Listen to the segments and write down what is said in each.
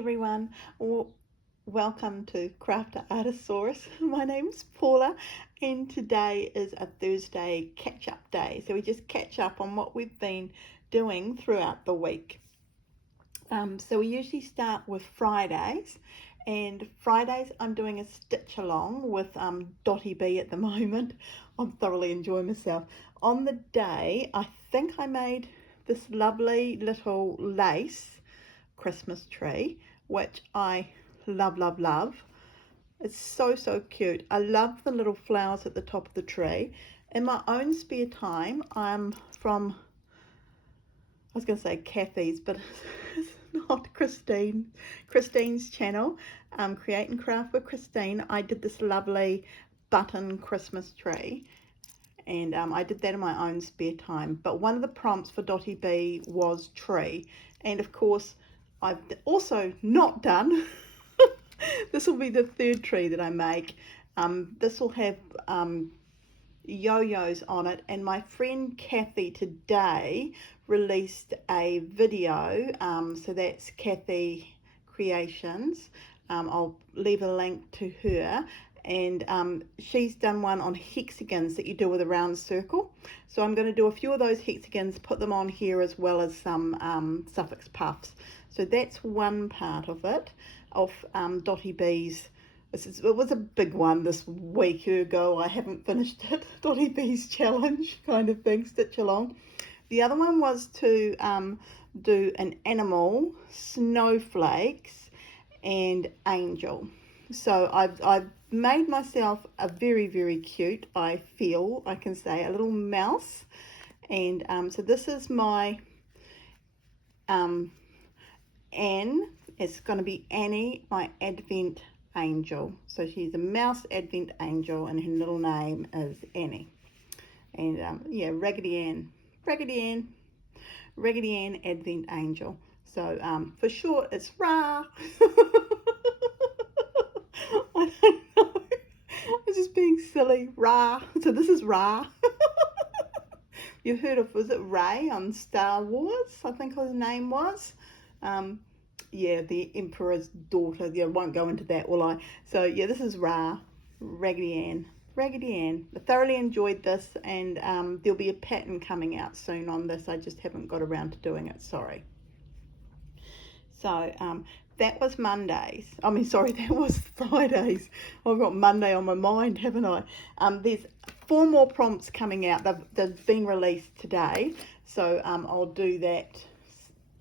everyone. Welcome to Crafter Artisaurus. My name's Paula and today is a Thursday catch-up day. So we just catch up on what we've been doing throughout the week. So we usually start with Fridays, and Fridays I'm doing a stitch along with Dottie B at the moment. I'm thoroughly enjoying myself. On the day I think I made this lovely little lace Christmas tree, which I love. It's so cute. I love the little flowers at the top of the tree. In my own spare time, I'm from, I was going to say Kathy's, but it's not Christine's channel, Create and Craft with Christine. I did this lovely button Christmas tree, and I did that in my own spare time. But one of the prompts for Dottie B was tree, and of course I've also not done this will be the third tree that I make. This will have yo-yos on it, and my friend Kathy today released a video, so that's Kathy Creations. I'll leave a link to her, and she's done one on hexagons that you do with a round circle. So I'm going to do a few of those hexagons, put them on here, as well as some suffix puffs. So that's one part of it, of Dottie B's. It was a big one this week ago. I haven't finished it. Dottie B's challenge kind of thing, stitch along. The other one was to do an animal, snowflakes, and angel. So I've made myself a very cute, I feel I can say, a little mouse. And so this is my Anne. It's going to be Annie, my Advent angel. So she's a mouse Advent angel, and her little name is Annie. And yeah, Raggedy Ann Advent angel. So for short, it's Ra. I don't know. I'm just being silly. Ra. So this is Ra. You've heard of, was it Ray on Star Wars? I think his name was. Yeah, the Emperor's daughter. Yeah, I won't go into that, will I? So yeah, this is Ra, Raggedy Ann. I thoroughly enjoyed this, and there'll be a pattern coming out soon on this. I just haven't got around to doing it, sorry. So that was Mondays. I mean, sorry, that was Fridays. I've got Monday on my mind, haven't I? There's 4 more prompts coming out. They've been released today, so I'll do that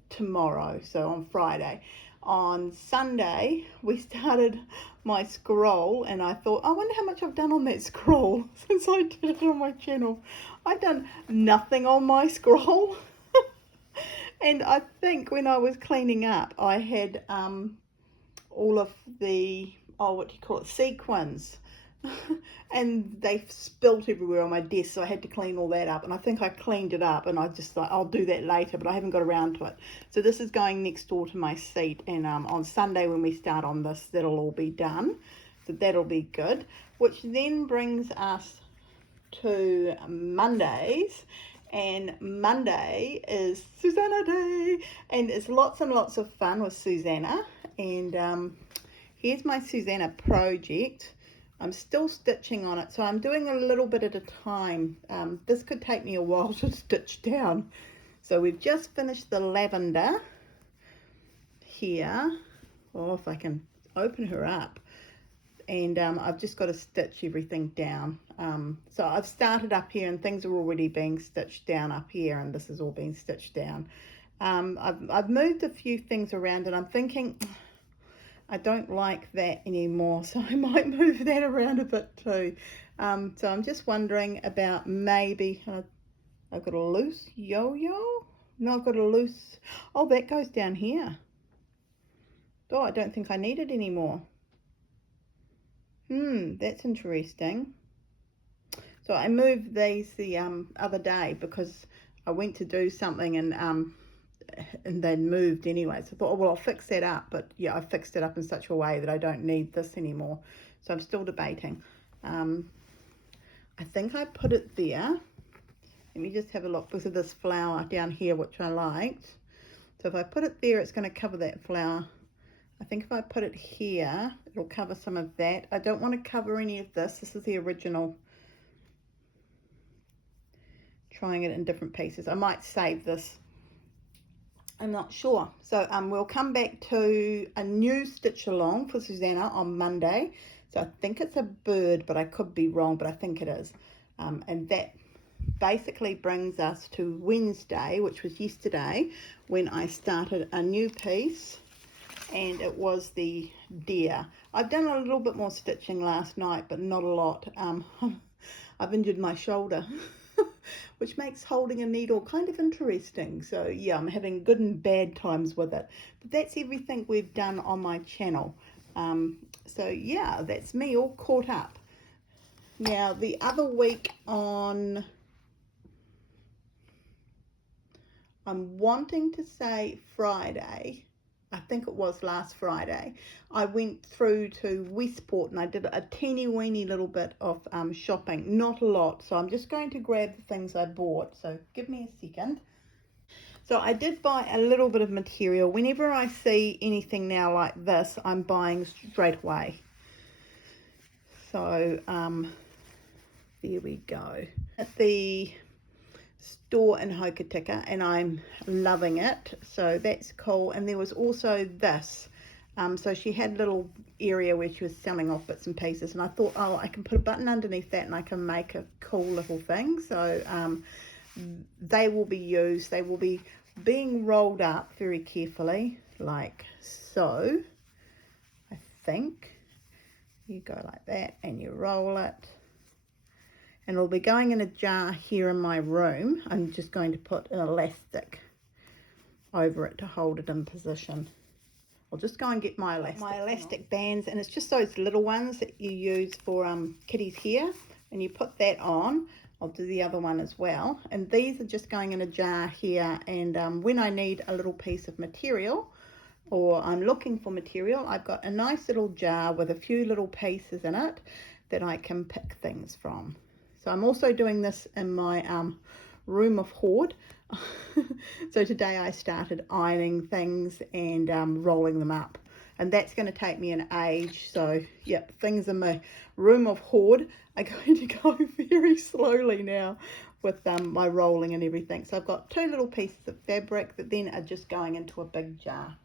tomorrow, so on Friday. On Sunday we started my scroll, and I thought, I wonder how much I've done on that scroll since I did it on my channel. I've done nothing on my scroll. And I think when I was cleaning up, I had all of the, what do you call it, sequins. And they spilt everywhere on my desk, so I had to clean all that up, and I think I cleaned it up, and I just thought I'll do that later, but I haven't got around to it. So this is going next door to my seat, and on Sunday when we start on this, that'll all be done, so that'll be good, which then brings us to Mondays. And Monday is Susanna Day, and it's lots and lots of fun with Susanna. And here's my Susanna project. I'm still stitching on it, so I'm doing a little bit at a time. This could take me a while to stitch down. So we've just finished the lavender here. Oh, if I can open her up. And I've just got to stitch everything down. So I've started up here, and things are already being stitched down up here, and this has all been stitched down. I've moved a few things around, and I'm thinking I don't like that anymore, so I might move that around a bit too. So I'm just wondering about maybe I've got a loose yo-yo. No, I've got a loose, oh, that goes down here. Oh, I don't think I need it anymore. That's interesting. So I moved these the other day because I went to do something, and they moved anyway. So I thought, oh, well, I'll fix that up. But yeah, I fixed it up in such a way that I don't need this anymore. So I'm still debating. I think I put it there. Let me just have a look because of this flower down here, which I liked. So if I put it there, it's going to cover that flower I think if I put it here, it'll cover some of that. I don't want to cover any of this. This is the original. Trying it in different pieces. I might save this. I'm not sure. So we'll come back to a new stitch along for Susanna on Monday. So I think it's a bird, but I could be wrong, but I think it is. And that basically brings us to Wednesday, which was yesterday, when I started a new piece, and it was the deer. I've done a little bit more stitching last night, but not a lot. I've injured my shoulder. Which makes holding a needle kind of interesting. So yeah, I'm having good and bad times with it. But that's everything we've done on my channel. So yeah, that's me all caught up. Now the other week on, I'm wanting to say Friday, I think it was last Friday, I went through to Westport and I did a teeny weeny little bit of shopping, not a lot. So I'm just going to grab the things I bought. So give me a second. So I did buy a little bit of material. Whenever I see anything now like this, I'm buying straight away. So there we go. At the store in Hokitika, and I'm loving it, so that's cool. And there was also this, so she had a little area where she was selling off bits and pieces, and I thought, oh, I can put a button underneath that and I can make a cool little thing. So they will be used, they will be being rolled up very carefully like so. I think you go like that and you roll it, and it'll be going in a jar here in my room. I'm just going to put an elastic over it to hold it in position. I'll just go and get my elastic bands, and it's just those little ones that you use for kitties' hair, and you put that on. I'll do the other one as well, and these are just going in a jar here, and when I need a little piece of material or I'm looking for material, I've got a nice little jar with a few little pieces in it that I can pick things from. So I'm also doing this in my room of hoard. So today I started ironing things and rolling them up, and that's going to take me an age. So yep, things in my room of hoard are going to go very slowly now with my rolling and everything. So I've got two little pieces of fabric that then are just going into a big jar,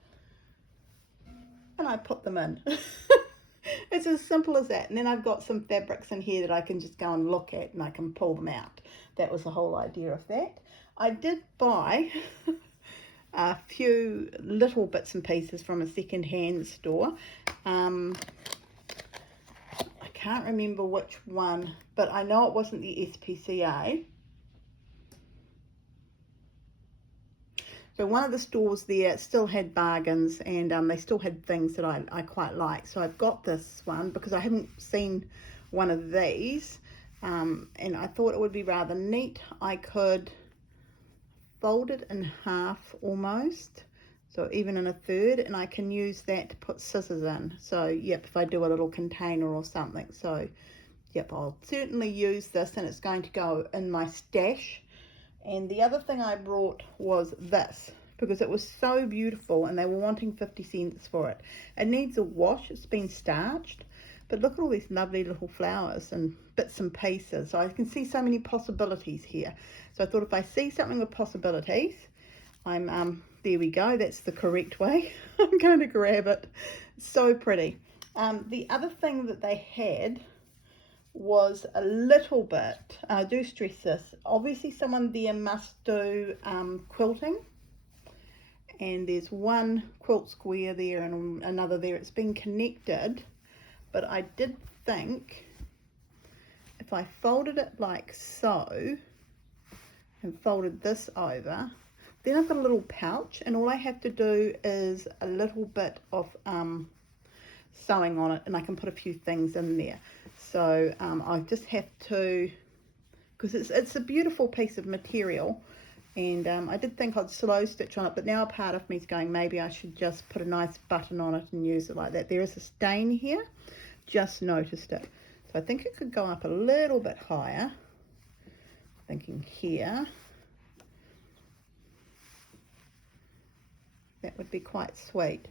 and I put them in. It's as simple as that. And then I've got some fabrics in here that I can just go and look at and I can pull them out. That was the whole idea of that. I did buy a few little bits and pieces from a second-hand store. I can't remember which one, but I know it wasn't the SPCA. So one of the stores there still had bargains, and they still had things that I quite like. So I've got this one because I haven't seen one of these, and I thought it would be rather neat. I could fold it in half almost, so even in a third, and I can use that to put scissors in. So yep, if I do a little container or something. So yep, I'll certainly use this, and it's going to go in my stash. And the other thing I brought was this, because it was so beautiful and they were wanting 50 cents for it. It needs a wash, it's been starched, but look at all these lovely little flowers and bits and pieces. So I can see so many possibilities here. So I thought if I see something with possibilities, I'm there we go, that's the correct way. I'm going to grab it. It's so pretty. The other thing that they had was a little bit, I do stress this, obviously someone there must do quilting, and there's one quilt square there and another there. It's been connected, but I did think if I folded it like so and folded this over, then I've got a little pouch, and all I have to do is a little bit of sewing on it, and I can put a few things in there. So I just have to, because it's a beautiful piece of material, and I did think I'd slow stitch on it, but now a part of me is going, maybe I should just put a nice button on it and use it like that. There is a stain here, just noticed it. So I think it could go up a little bit higher, thinking here. That would be quite sweet.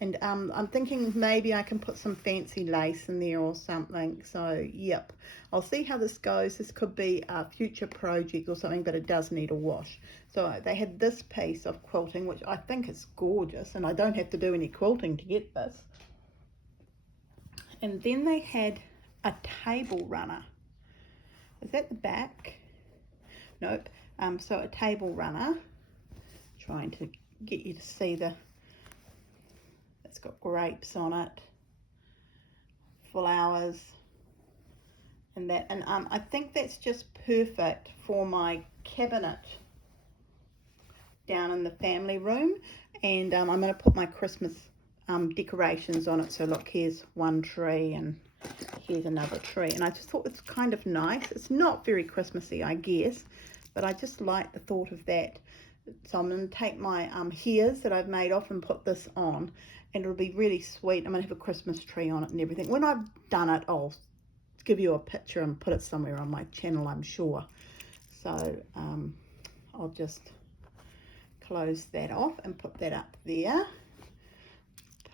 And I'm thinking maybe I can put some fancy lace in there or something. So yep, I'll see how this goes. This could be a future project or something, but it does need a wash. So they had this piece of quilting, which I think is gorgeous, and I don't have to do any quilting to get this. And then they had a table runner. Is that the back? Nope. So a table runner. Trying to get you to see the, it's got grapes on it, flowers, and that. And I think that's just perfect for my cabinet down in the family room. And I'm going to put my Christmas decorations on it. So look, here's one tree and here's another tree. And I just thought it's kind of nice. It's not very Christmassy, I guess, but I just like the thought of that. So I'm going to take my hairs that I've made off and put this on, and it'll be really sweet. I'm going to have a Christmas tree on it and everything. When I've done it, I'll give you a picture and put it somewhere on my channel, I'm sure. So I'll just close that off and put that up there.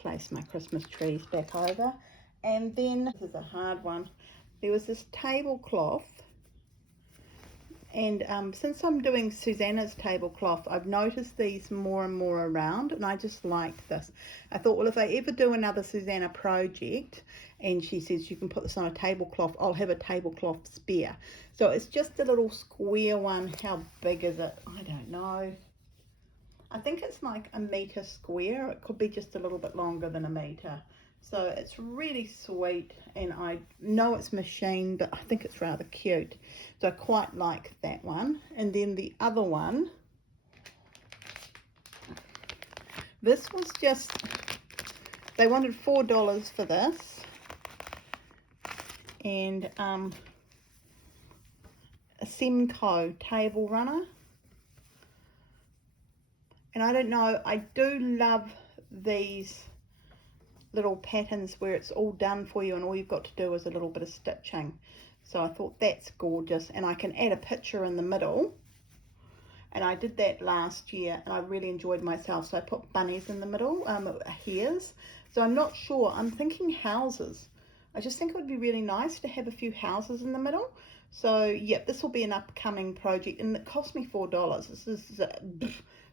Place my Christmas trees back over. And then, this is a hard one, there was this tablecloth. And since I'm doing Susanna's tablecloth, I've noticed these more and more around, and I just like this. I thought, well, if I ever do another Susanna project and she says you can put this on a tablecloth, I'll have a tablecloth spare. So it's just a little square one. How big is it? I don't know. I think it's like a metre square. It could be just a little bit longer than a metre. So it's really sweet, and I know it's machine, but I think it's rather cute. So I quite like that one. And then the other one, this was just, they wanted $4 for this. And a Semco table runner. And I don't know, I do love these little patterns where it's all done for you and all you've got to do is a little bit of stitching. So I thought that's gorgeous, and I can add a picture in the middle, and I did that last year and I really enjoyed myself. So I put bunnies in the middle, hairs. So I'm not sure, I'm thinking houses. I just think it would be really nice to have a few houses in the middle. So yeah, this will be an upcoming project, and it cost me $4. This is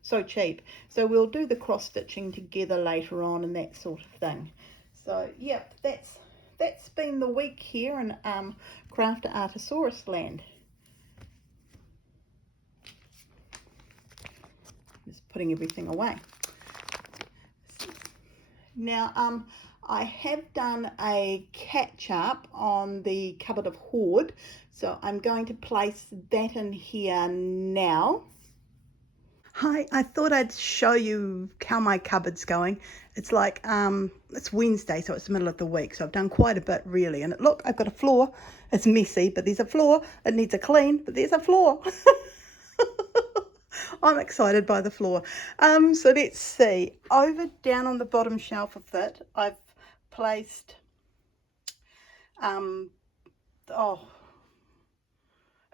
so cheap. So we'll do the cross stitching together later on and that sort of thing. So yeah, that's been the week here in Crafter Artosaurus land. Just putting everything away. Now I have done a catch up on the cupboard of hoard, so I'm going to place that in here now. Hi, I thought I'd show you how my cupboard's going. It's like, it's Wednesday, so it's the middle of the week, so I've done quite a bit really. And look, I've got a floor. It's messy, but there's a floor. It needs a clean, but there's a floor. I'm excited by the floor. So let's see. Over down on the bottom shelf of it, I've placed,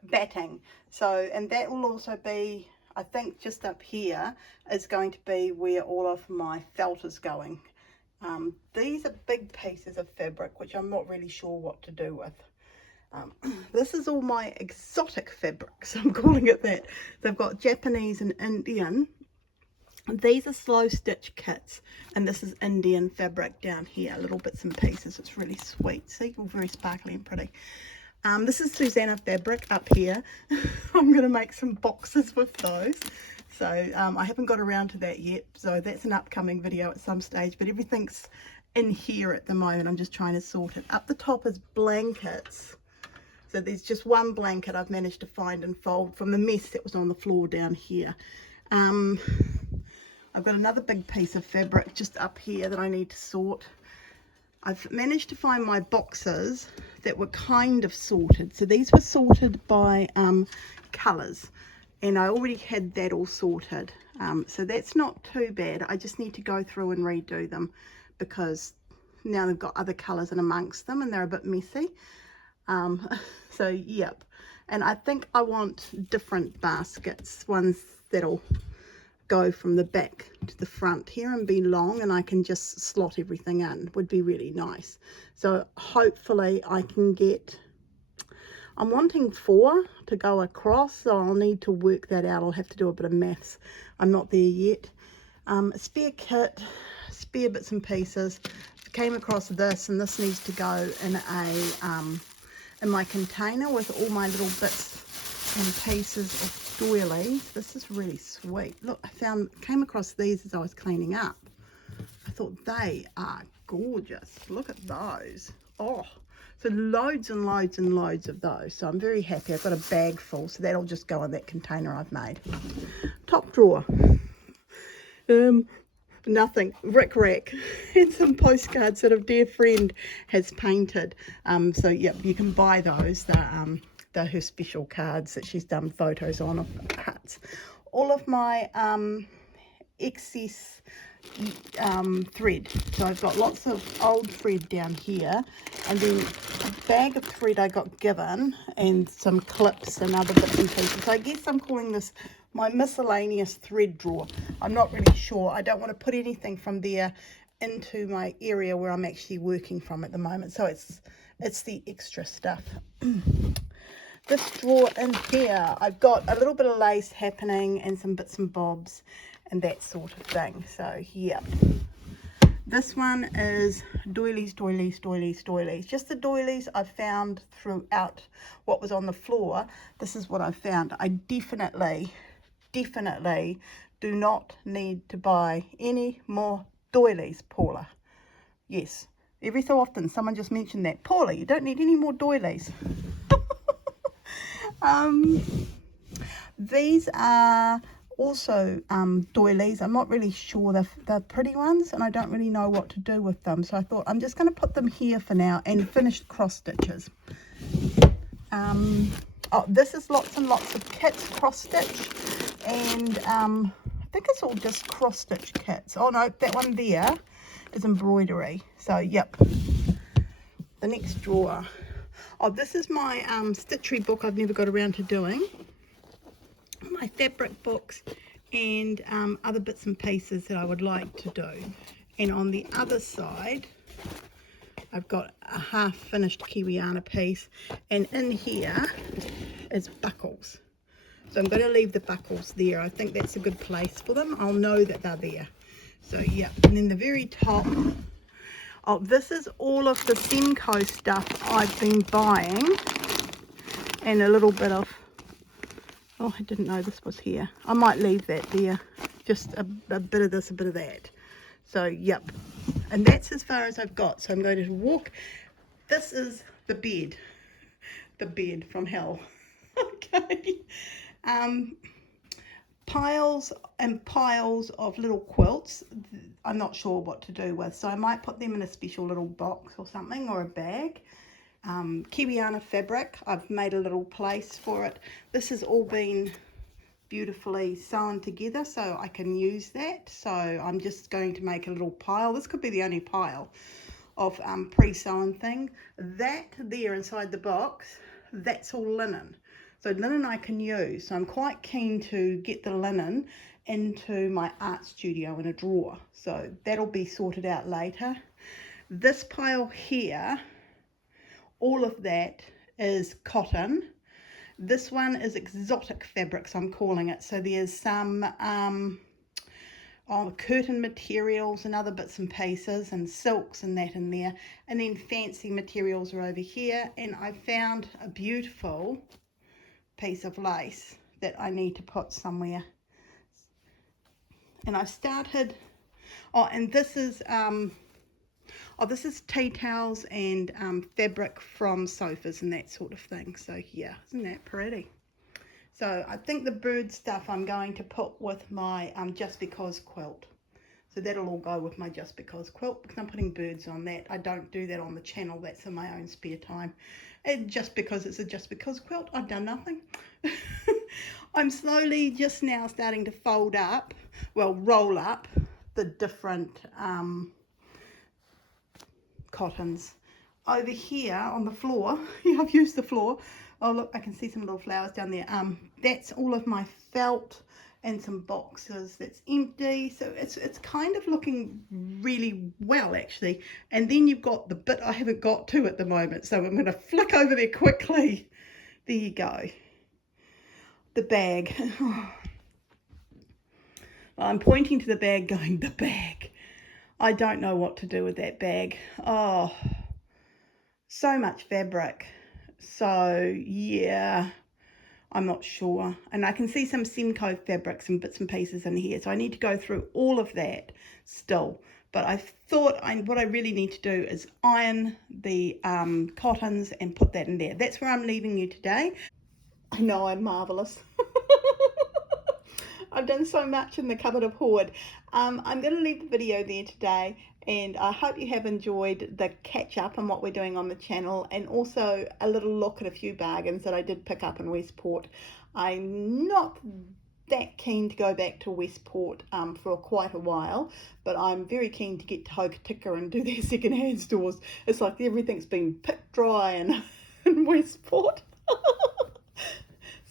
batting. So, and that will also be, I think just up here is going to be where all of my felt is going. These are big pieces of fabric, which I'm not really sure what to do with. This is all my exotic fabrics, I'm calling it that. They've got Japanese and Indian. These are slow stitch kits, and this is Indian fabric down here, little bits and pieces. It's really sweet. See, all very sparkly and pretty. This is Susanna fabric up here. I'm going to make some boxes with those. So I haven't got around to that yet. So that's an upcoming video at some stage. But everything's in here at the moment. I'm just trying to sort it. Up the top is blankets. So there's just one blanket I've managed to find and fold from the mess that was on the floor down here. I've got another big piece of fabric just up here that I need to sort. I've managed to find my boxes that were kind of sorted. So these were sorted by colours, and I already had that all sorted. So that's not too bad. I just need to go through and redo them because now they've got other colours in amongst them and they're a bit messy. So yep, and I think I want different baskets, ones that'll go from the back to the front here and be long, and I can just slot everything in. Would be really nice. So hopefully I can get, I'm wanting 4 to go across, so I'll need to work that out. I'll have to do a bit of maths. I'm not there yet. Spare kit, spare bits and pieces. Came across this, and this needs to go in in my container with all my little bits and pieces of doilies. This is really sweet. Look, came across these as I was cleaning up. I thought they are gorgeous. Look at those. Oh, so loads and loads and loads of those. So I'm very happy. I've got a bag full, so that'll just go in that container I've made. Top drawer. Nothing. Rick Rack and some postcards that a dear friend has painted. So yep, you can buy those. They're her special cards that she's done photos on of huts. All of my excess thread. So I've got lots of old thread down here, and then a bag of thread I got given, and some clips and other bits and pieces. So I guess I'm calling this my miscellaneous thread drawer. I'm not really sure. I don't want to put anything from there into my area where I'm actually working from at the moment. So it's the extra stuff. This drawer in here, I've got a little bit of lace happening and some bits and bobs and that sort of thing. So yeah, this one is doilies, doilies, doilies, doilies. Just the doilies I found throughout what was on the floor. This is what I found. I definitely do not need to buy any more doilies, Paula. Yes, every so often someone just mentioned that. Paula, you don't need any more doilies. These are also doilies. I'm not really sure. They're pretty ones, and I don't really know what to do with them. So I thought I'm just going to put them here for now, and finished cross stitches. Oh, this is lots and lots of kits cross stitch, and I think it's all just cross stitch kits. Oh no, that one there is embroidery. So yep. The next drawer. Oh, this is my stitchery book I've never got around to doing. My fabric books and other bits and pieces that I would like to do. And on the other side, I've got a half finished Kiwiana piece, and in here is buckles. So I'm going to leave the buckles there. I think that's a good place for them. I'll know that they're there. So yeah, and then the very top. Oh, this is all of the Semco stuff I've been buying, and a little bit of, oh, I didn't know this was here. I might leave that there, just a bit of this, a bit of that. So yep, and that's as far as I've got. So I'm going to walk. This is the bed from hell. Okay. Piles and piles of little quilts. I'm not sure what to do with, so I might put them in a special little box or something, or a bag. Kiwiana fabric, I've made a little place for it. This has all been beautifully sewn together, so I can use that. So I'm just going to make a little pile. This could be the only pile of pre-sewn thing. That there inside the box, that's all linen. So linen I can use. So I'm quite keen to get the linen into my art studio in a drawer. So that'll be sorted out later. This pile here, all of that is cotton. This one is exotic fabrics, I'm calling it. So there's some curtain materials and other bits and pieces, and silks and that in there. And then fancy materials are over here. And I found a beautiful piece of lace that I need to put somewhere. And I started, and this is this is tea towels and fabric from sofas and that sort of thing. So yeah, isn't that pretty? So I think the bird stuff I'm going to put with my Just Because quilt. So that'll all go with my Just Because quilt, because I'm putting birds on that. I don't do that on the channel. That's in my own spare time. And just because it's a Just Because quilt, I've done nothing. I'm slowly just now starting to fold up, well, roll up the different cottons. Over here on the floor, yeah, I've used the floor. Oh look, I can see some little flowers down there. That's all of my felt and some boxes that's empty. So it's kind of looking really well, actually. And then you've got the bit I haven't got to at the moment, so I'm going to flick over there quickly. There you go. The bag. I'm pointing to the bag going, the bag. I don't know what to do with that bag. Oh, so much fabric. So yeah, I'm not sure. And I can see some Simcoe fabrics and bits and pieces in here. So I need to go through all of that still. But I thought what I really need to do is iron the cottons and put that in there. That's where I'm leaving you today. I know I'm marvellous. I've done so much in the cupboard of hoard. I'm going to leave the video there today, and I hope you have enjoyed the catch up on what we're doing on the channel, and also a little look at a few bargains that I did pick up in Westport. I'm not that keen to go back to Westport for quite a while, but I'm very keen to get to Hokitika and do their second-hand stores. It's like everything's been picked dry in Westport.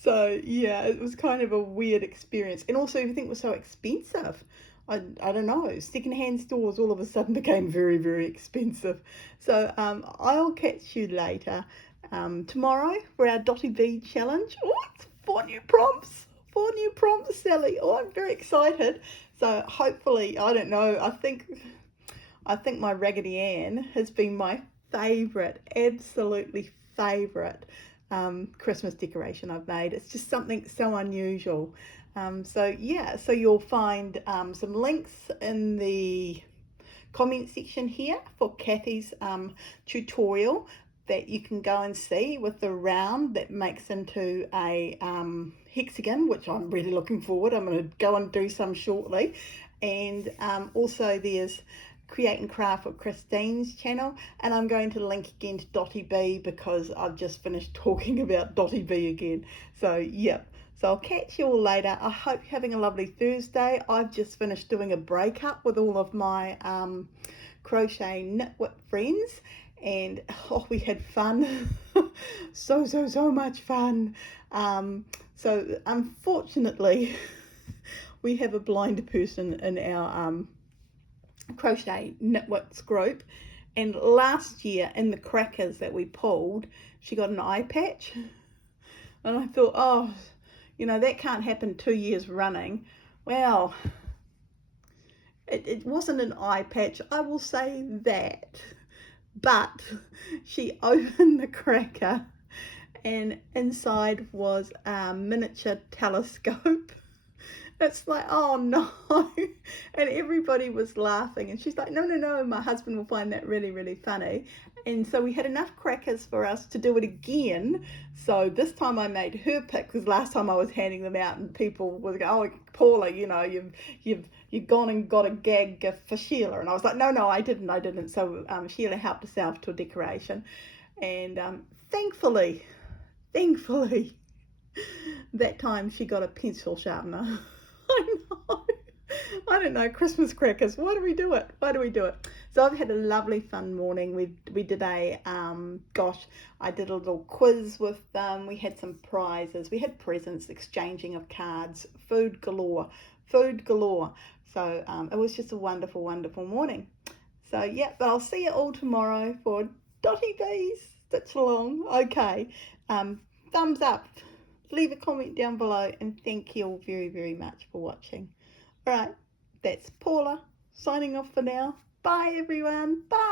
So yeah, it was kind of a weird experience, and also everything was so expensive. I don't know, secondhand stores all of a sudden became very, very expensive. So I'll catch you later tomorrow for our Dotty B challenge. Oh, it's 4 new prompts, Sally. Oh, I'm very excited. So hopefully, I don't know, I think my Raggedy Ann has been my favourite, absolutely favourite Christmas decoration I've made. It's just something so unusual. So yeah, so you'll find some links in the comment section here for Kathy's tutorial that you can go and see with the round that makes into a hexagon, which I'm really looking forward. I'm going to go and do some shortly. And also there's Create and Craft with Christine's channel, and I'm going to link again to Dotty B because I've just finished talking about Dotty B again. So yep, so I'll catch you all later. I hope you're having a lovely Thursday. I've just finished doing a breakup with all of my crochet knitwit friends, and oh, we had fun. so much fun. So unfortunately we have a blind person in our crochet knitwits group, and last year in the crackers that we pulled, she got an eye patch, and I thought, oh, you know, that can't happen 2 years running. Well, it wasn't an eye patch, I will say that, but she opened the cracker and inside was a miniature telescope. It's like, oh no. And everybody was laughing, and she's like, no, my husband will find that really, really funny. And so we had enough crackers for us to do it again. So this time I made her pick, because last time I was handing them out and people were going, oh, Paula, you know, you've gone and got a gag gift for Sheila. And I was like, no, I didn't. So Sheila helped herself to a decoration, and thankfully that time she got a pencil sharpener. I know. I don't know, Christmas crackers. Why do we do it? So I've had a lovely fun morning. We did a I did a little quiz with them. We had some prizes. We had presents, exchanging of cards, food galore. So it was just a wonderful, wonderful morning. So yeah, but I'll see you all tomorrow for Dotty B's Stitch Along. Okay. Thumbs up. Leave a comment down below, and thank you all very, very much for watching. All right, that's Paula signing off for now. Bye everyone. Bye.